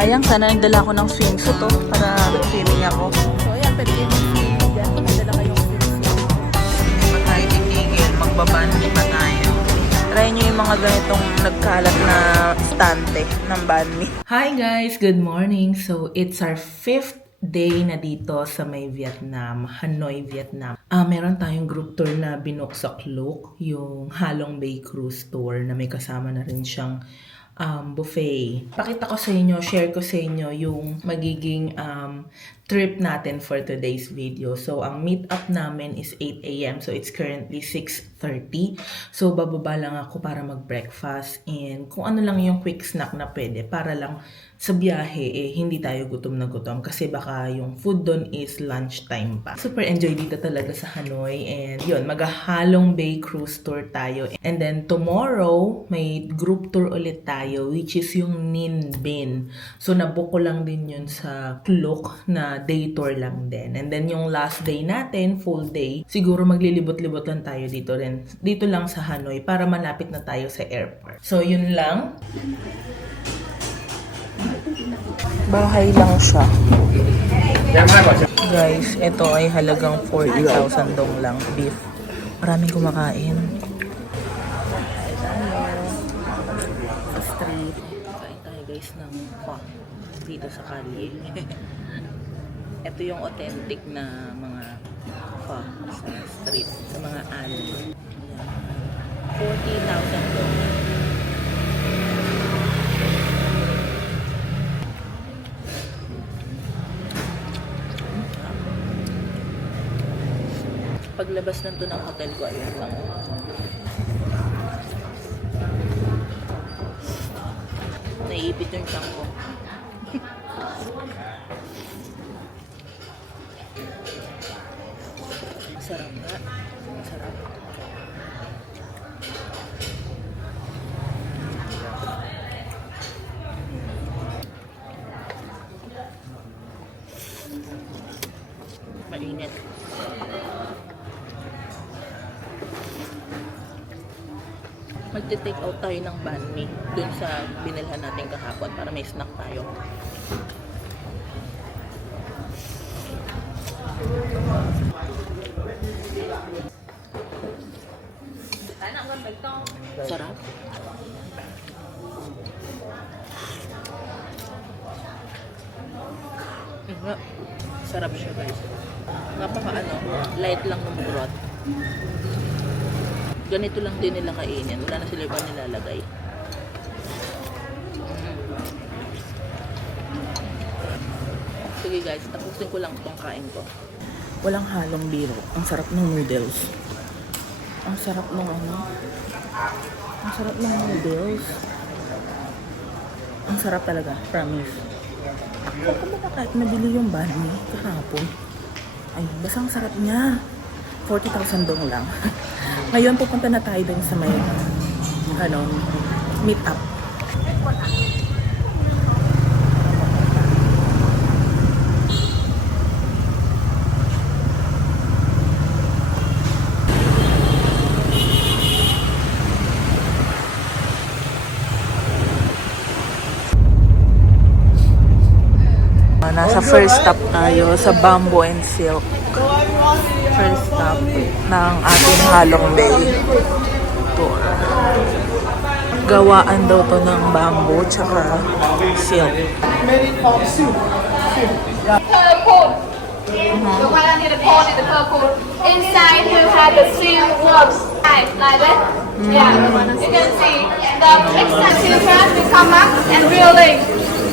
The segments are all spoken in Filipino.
Sayang, sana nagdala ko ng swimsuit to para swimming ako. So ayan, pwede kayo mag-swimming dyan. Nagdala kayong swimsuit. Hindi pa tayo titigil, magbabandi pa tayo. Try nyo yung mga ganitong nagkalat na stante ng banh. Hi guys! Good morning! So it's our 5th day na dito sa may Vietnam, Hanoi, Vietnam. Meron tayong group tour na binook sa Klook, yung Halong Bay Cruise Tour na may kasama na rin siyang buffet. Pakita ko sa inyo, share ko sa inyo yung magiging trip natin for today's video. So, ang meet up namin is 8 a.m. So, it's currently 6:30. So, bababa lang ako para mag-breakfast and kung ano lang yung quick snack na pwede para lang sa biyahe, hindi tayo gutom na gutom kasi baka yung food doon is lunchtime pa. Super enjoy dito talaga sa Hanoi and yun, mag-Halong Bay Cruise Tour tayo. And then tomorrow, may group tour ulit tayo which is yung Ninh Binh. So nabook ko lang din yun sa Klook na day tour lang din. And then yung last day natin, full day, siguro maglilibot-libot lang tayo dito rin. Dito lang sa Hanoi para malapit na tayo sa airport. So yun lang. Bahay lang siya. Guys, ito ay halagang 40,000 dong lang. Beef. Maraming kumakain. Sa street. Kain tayo guys ng pho dito sa kalye. Ito yung authentic na mga pho sa street. Sa mga alley. 40,000 dong. Paglabas nito ng hotel ko, ayun lang. Naiipit yung tiyan ko. Sarap nga. Sarap. Mainit. Magte-take out tayo ng banh mi dun sa binilhan natin kahapon para may snack tayo. Sarap. Sarap siya guys. Napaka light lang ng broth. Ganito lang din nila kainin. Wala na sila ibang nilalagay. Sige guys, tapusin ko lang itong kain ko. Walang halong biro. Ang sarap ng noodles. Ang sarap ng Ang sarap ng noodles. Ang sarap talaga. Promise. Kung ba kahit nabili yung banh mi kahapon? Ay, basta ang sarap niya. 40,000 dong lang. Ngayon, pupunta na tayo dun sa may meet up. Nasa first stop tayo sa Bamboo and Silk. First stop ng ating Halong Bay tour. Gawaan daw to ng bamboo tsaka silk. Purple. The one under the pole is the purple. Inside you have the silk works. Like that. Yeah. You can see the extension part will come up and reeling.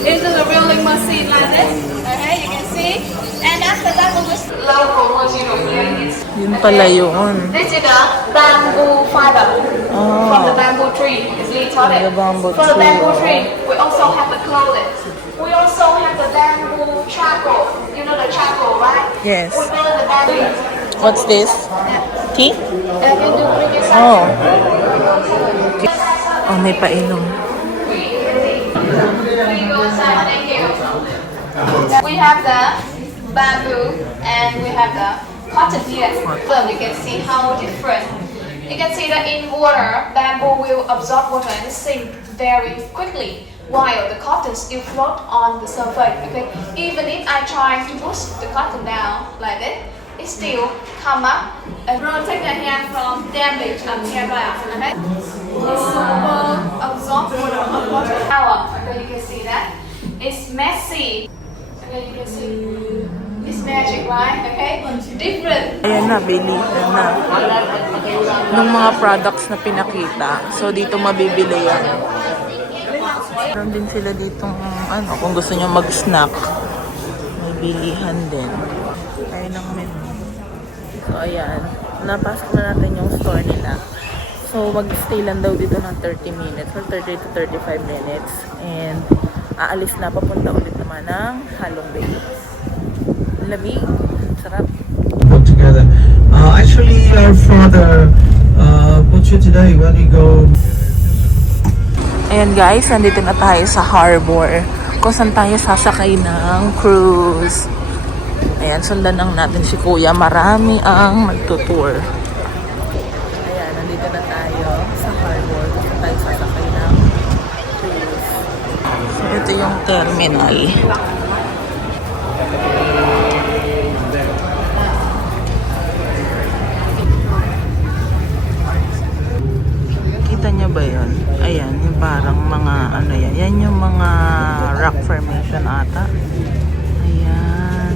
This is a reeling machine like this. Okay, you can see. And after that, we will local Yun pala yun. This is the bamboo fiber from the bamboo tree. It's The bamboo For the tree, bamboo tree, we also have the clothing. We also have the bamboo charcoal. You know the charcoal, right? Yes. We burn the bamboo. What's this? Tea? And you do bring your Oh. Okay. Oh, may painom. We have the bamboo and we have the cotton here. So you can see how different. You can see that in water, bamboo will absorb water and sink very quickly. while the cotton still float on the surface. Okay, even if I try to push the cotton down like this, it still come up and protect the hair from damage and hair dryer. Okay, it's super absorb water power. Okay, you can see that. It's messy. Okay, you can see. It's magic, right? Okay, different. Ayan na, bilihan na. Nung mga products na pinakita. So, dito mabibili yan. Meron din sila ditong, ano, kung gusto nyo mag-snack. May bilihan din. Ayan ang menu. So, ayan. Napasok na natin yung store nila. So, mag-stay lang daw dito ng 30 minutes or 30 to 35 minutes. And, aalis na papunta ulit naman ng Halong Bay. Lamig. Sarap. Put together. Actually, our father put you today when we go. Ayan guys, nandito na tayo sa harbor. Kung saan tayo sasakay ng cruise. Ayan, sundan lang natin si Kuya. Marami ang magtutour. Ayan, nandito na tayo sa harbor. Kung saan tayo sasakay ng cruise. So, ito yung terminal. Kita niyo ba yun? Ayan, yung parang mga ano yan. Yan yung mga rock formation ata. Ayan.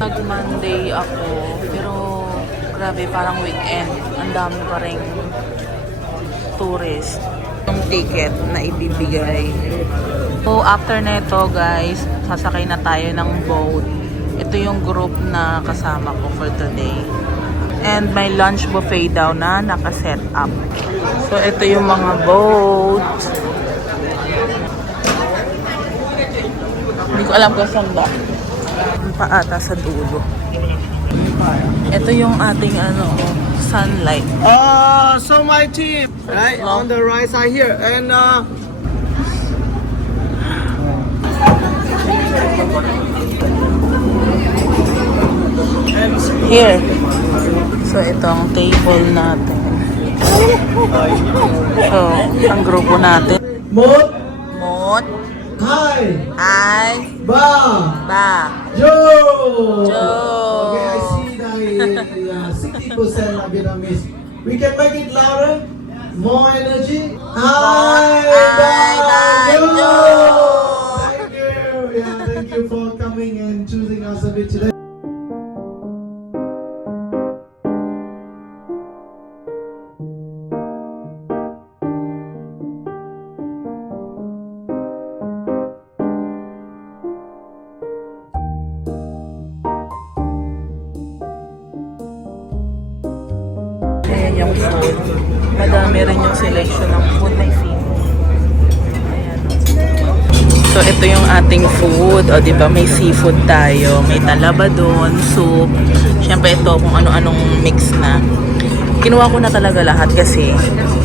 Nag-Monday ako. Pero grabe, parang weekend. Ang dami pa rin tourist. Yung ticket na ibibigay. So after na ito guys, sasakay na tayo ng boat. Ito yung group na kasama ko for today. And may lunch buffet daw na naka-set up. So, ito yung mga boat. Hindi ko alam kung saan ba. Paata sa dulo. Ito yung ating ano, sunlight. So my team, right, on the right side here, and Here. So, ito ang table natin. So, ang grupo natin. Mot, Mot, Hi, Ay, Ba, Ba, Joe. Joe. Okay, I see that 60% of Vietnamese. We can make it louder, more energy. Hi, Ba, Joe. Thank you. Yeah, thank you for coming and choosing us a bit today. Ayan yung food. Madami rin yung selection ng food. May seafood. Ayan. So, ito yung ating food. O, diba, may seafood tayo. May talaba doon, soup. Siyempre, ito kung ano-anong mix na. Kinuha ko na talaga lahat kasi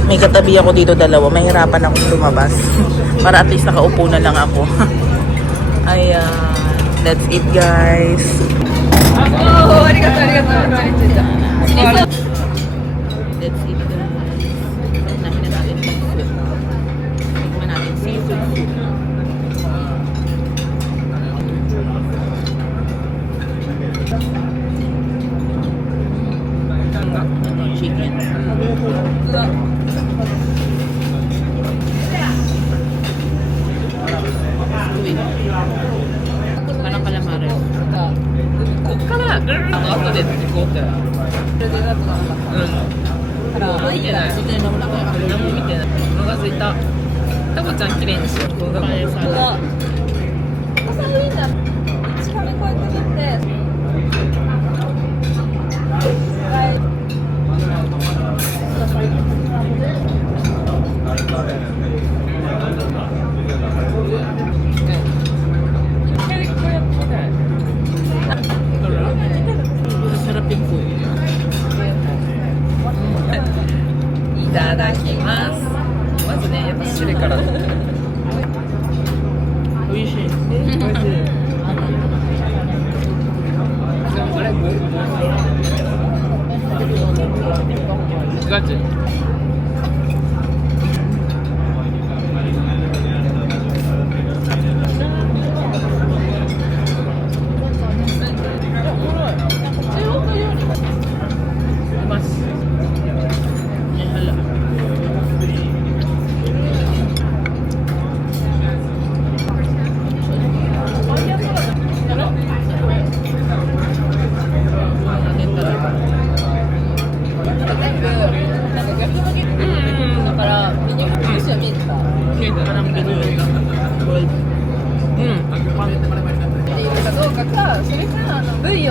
may katabi ako dito dalawa. Mahirapan akong lumabas. Para at least nakaupo na lang ako. Ayan. That's it, guys. Oh, arigato, arigato. That's it, guys. Namin na natin yung food. Tikman natin seafood food. Chicken. Squid. Parang calamari. Sarap yung food. いただきます。まずね、やっぱ種類から。美味しい。これガチ。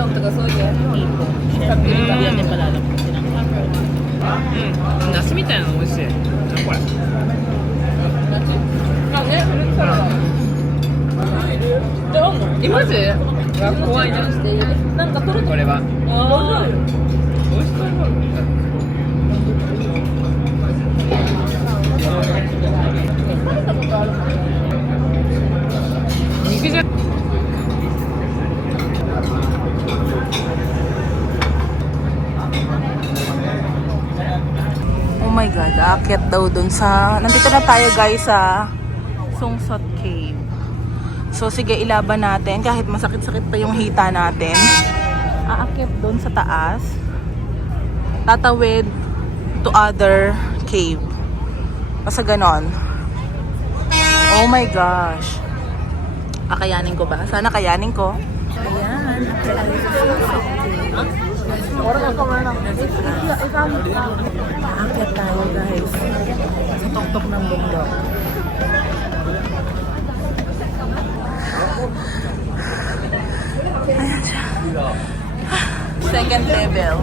ンとかそういうやつもいいと。Yan din pala alam ko sinangkap. うん。梨みたいなの美味しい。何これ。あ、ね、フルーツサラダ。で、あんの？え、マジ？うわ怖いな。なんか取れた。これは。あ美味しそう。肉じゃ。Oh my God, aakyat daw dun sa... Nandito na tayo guys sa Sungsot Cave. So sige, ilaban natin kahit masakit-sakit pa yung hita natin. Aakyat dun sa taas. Tatawid to other cave. Basta ganon. Oh my gosh. Akayanin ko ba? Sana kayanin ko. Ayan. Aakyat tayo guys. Sa tuktok ng bundok. Ayan siya. Second level.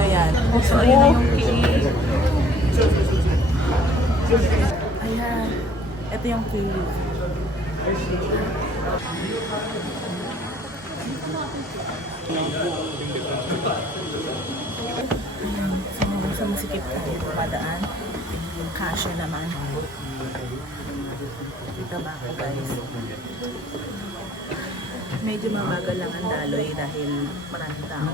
Ayan. So, ayun na yung cave. Ayan. Ito yung cave. Ayan. So, masikip tayo dumadaan. Kasya naman. Dito ba ako guys? Medyo mabagal lang ang daloy dahil maraming tao.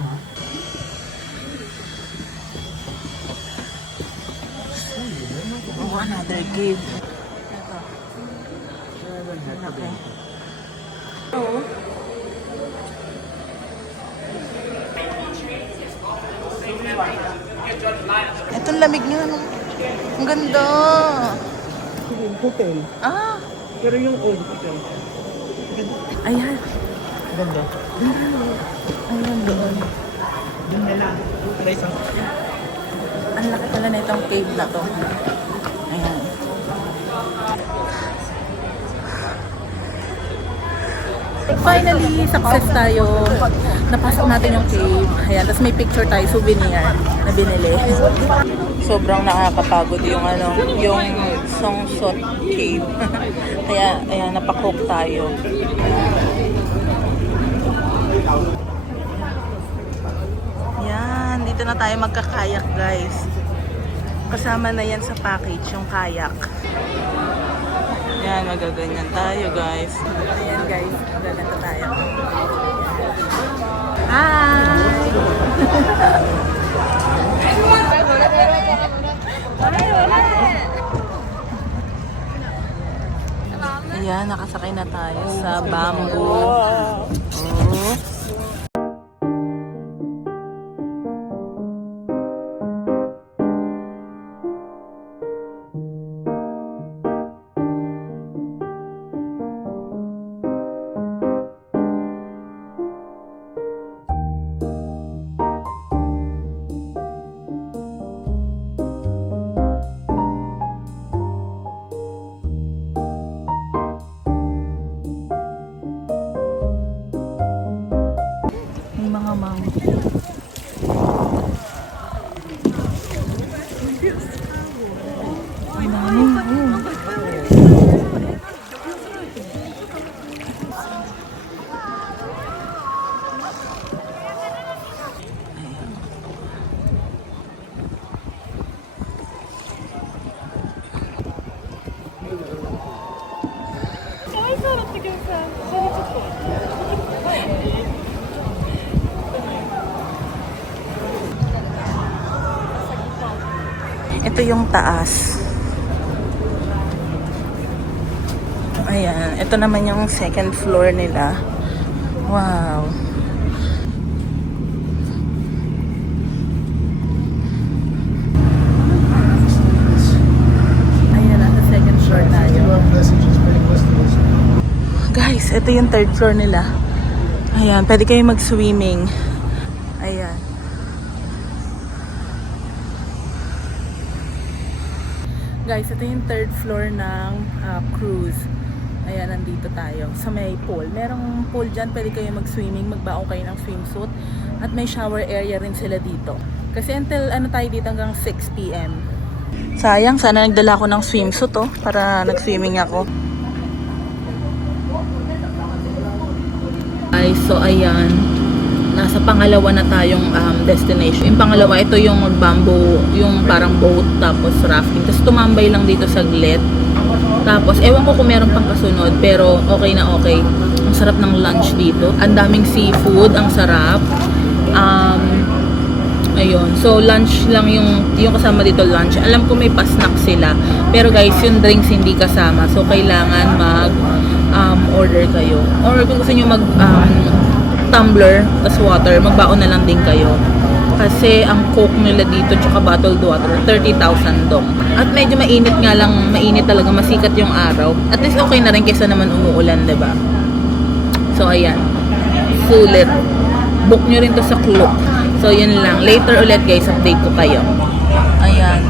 Oh, another cave. Ito. Okay. Oh. Itong lamig niya, no? Ang ganda. Hotel. Ah, Pero yung old hotel. ayan. Ganda. Ayan doon. Doon na lang. Ang laki pala na itong cave na to. Ayan. Finally, success tayo. Napasok natin yung cave. Ayan, tapos may picture tayo, souvenir na binili. Sobrang nakakapagod yung yung Sungsot Cave. Kaya, ayan, napakook tayo. Yan, dito na tayo magkakayak guys. Kasama na yan sa package, yung kayak. Yan, magaganyan tayo guys. Ayan guys, magaganda tayo. Hi! Ayan, nakasakay na tayo sa bamboo. Oh. May mga mango. Ang dami. Ito yung taas. Ayan. Ito naman yung second floor nila. Wow. Ayan, nasa second floor tayo. Guys, ito yung third floor nila. Ayan, pwede kayo mag-swimming. Ayan. Guys, ito yung third floor ng cruise. Ayan, nandito tayo sa may pool. Merong pool dyan, pwede kayo mag-swimming, magbaong kayo ng swimsuit. At may shower area rin sila dito. Kasi until ano tayo dito hanggang 6 p.m. Sayang, sana nagdala ako ng swimsuit para nag-swimming ako. Ay, so ayan. Nasa pangalawa na tayong destination. Yung pangalawa, ito yung bamboo, yung parang boat, tapos rafting. Tapos tumambay lang dito saglit. Tapos, ewan ko kung meron pang kasunod, pero okay na okay. Ang sarap ng lunch dito. Ang daming seafood, ang sarap. Ayun. So, lunch lang yung kasama dito, lunch. Alam ko may pa-snack sila. Pero guys, yung drinks hindi kasama. So, kailangan order kayo. Or kung gusto nyo tumbler, tas water, magbaon na lang din kayo. Kasi ang coke nila dito tsaka bottled water 30,000 dong. At medyo mainit nga lang, mainit talaga, masikat yung araw. At least okay na rin kaysa naman umuulan, 'di ba? So ayan. Sulit. Book nyo rin to sa Klook. So yun lang. Later ulit guys, update ko kayo. Ayan.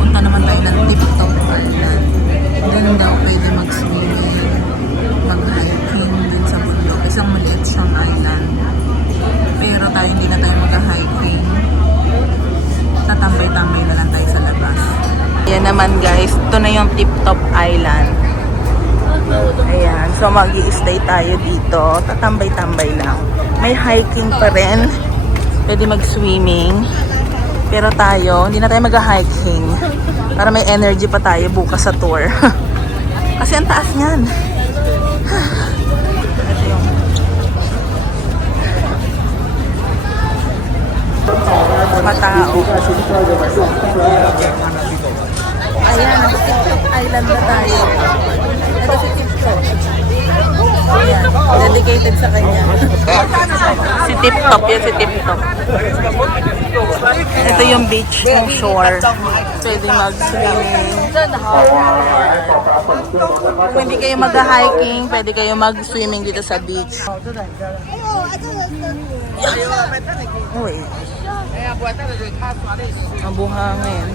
Punta naman tayo ng Tiptoe Island. Doon daw pwede mag-swimming, mag-hiking din sa bundok. Isang maliit siyang island. Pero tayo hindi na tayo mag-hiking. Tatambay-tambay na lang tayo sa labas. Ayan naman guys, ito na yung Tiptoe Island. Ayan, so mag-i-stay tayo dito. Tatambay-tambay lang. May hiking pa rin. Pwede mag-swimming. Pero tayo, hindi na tayo mag-hiking. Para may energy pa tayo bukas sa tour. Kasi ang taas niyan. Ito yung matao. Ayan, nasa TikTok Island na tayo. Ito si TikTok. Ayan, dedicated sa kanya. Si TikTok, yun si TikTok. Ito yung beach, yung shore. Pwede mag-swimming. Kung hindi kayo mag-hiking, pwede kayo mag-swimming dito sa beach. Uy. Ang buhangin.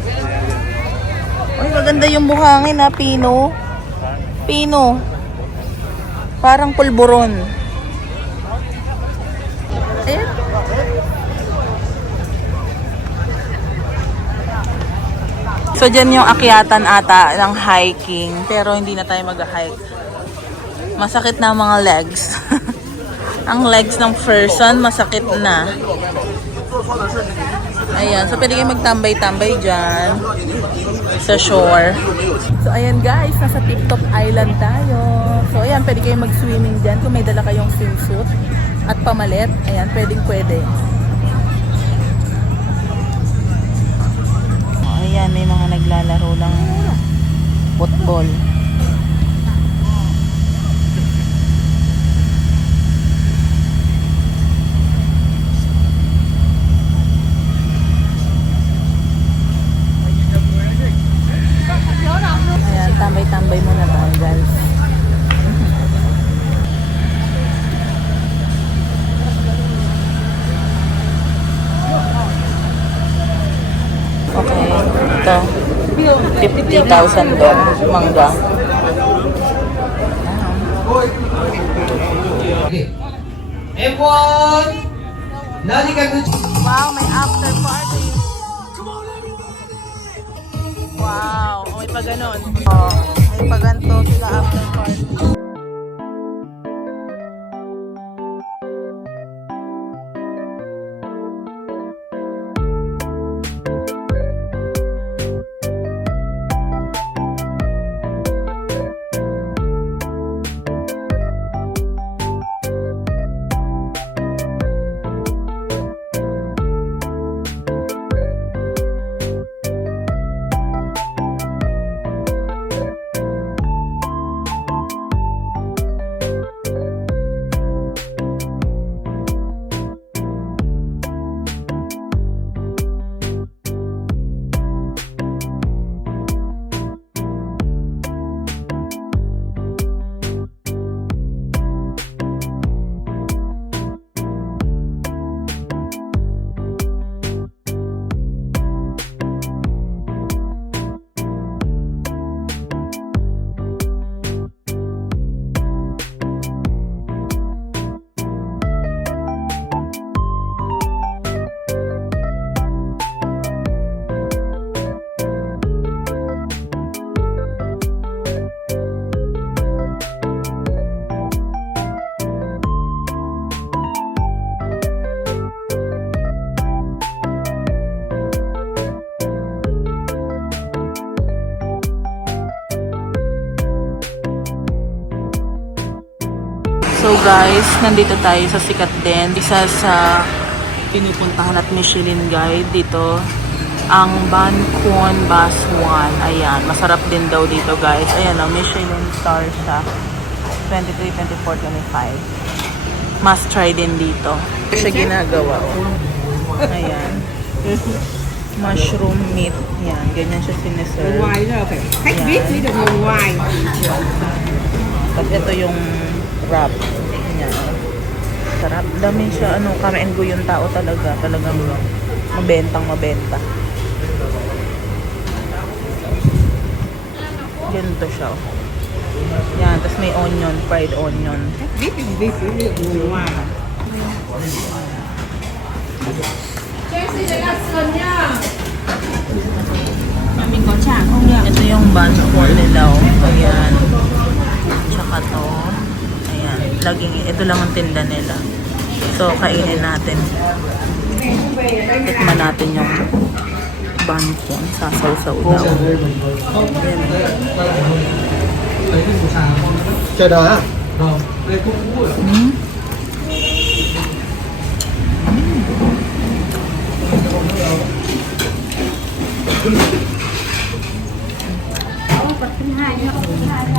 Uy, maganda yung buhangin ha, Pino. Pino. Parang pulburon. Ayan. So, dyan yung akyatan ata ng hiking. Pero hindi na tayo mag-hike. Masakit na ang mga legs. Ang legs ng person, masakit na. Ayan. So, pwede kayo magtambay-tambay dyan sa shore. So, ayan guys. Nasa Tiptoe Island tayo. So, ayan. Pwede kayo mag-swimming dyan kung may dala kayong swimsuit at pamalit. Ayan. Pwedeng-pwede. Ayan, may mga naglalaro ng football. Ayan, tambay-tambay muna tayo guys. Okay, ito. 50,000 dong, mangga. Everyone, nari ka Wow, may after party. Wow, may pa ganon. Oh, may pa ganito sila after party. So guys, nandito tayo sa sikat din. Isa sa pinupuntahan at Michelin guide dito. Ang Ban Kwon Bus 1. Ayan, masarap din daw dito guys. Ayan ang Michelin star siya. 23, 24, 25. Must try din dito. Ito siya ginagawa. Ayan. Mushroom meat. Yan, ganyan siya siniserve. Ngoài đó phải khách Dạ. VIP mới được ngồi ngoài. Tapos ito yung wrap. Yan. Sarap. Dami siya, kamain ko yung tao talaga. Talagang mabentang mabenta. Ganito siya. Yan, tapos may onion, fried onion. VIP thì VIP mới được ngồi ngoài. Mình có trả không nhỉ? Ito yung bun for nila. Ayan. Tsaka to. Ayan. Laging, ito lang ang tinda nila. So, kainin natin. Tikman natin yung bun ko. Sasaw-saw daw. Chờ đợi á.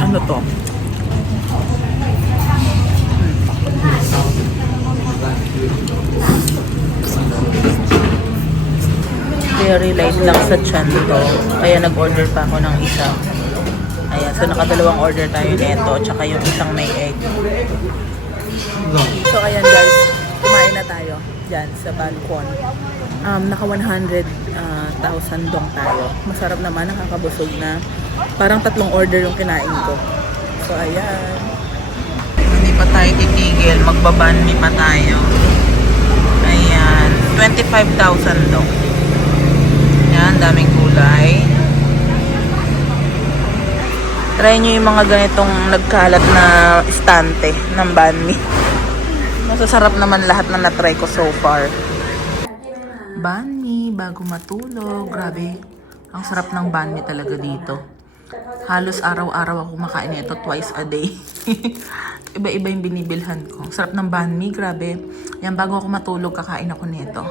Ano to? Very light lang sa tiyan to. Kaya nag-order pa ako ng isa. Ayan, so nakadalawang order tayo nito. Tsaka yung isang may egg. So ayan guys, kumain na tayo dyan sa Ban Kwon. Naka 100,000 dong tayo. Masarap naman, nakakabusog na. Parang 3 order yung kinain ko. So ayan. Hindi pa tayo titigil, magbabanli pa tayo. Ayan, 25,000 dong. Ayan, daming gulay. Try nyo yung mga ganitong nagkalat na istante ng banh mi. Masasarap naman lahat na natry ko so far. Banh mi, bago matulog. Grabe, ang sarap ng banh mi talaga dito. Halos araw-araw ako makain ito twice a day. Iba-iba yung binibilhan ko. Sarap ng banh mi, grabe. Yan, bago ako matulog, kakain ako nito.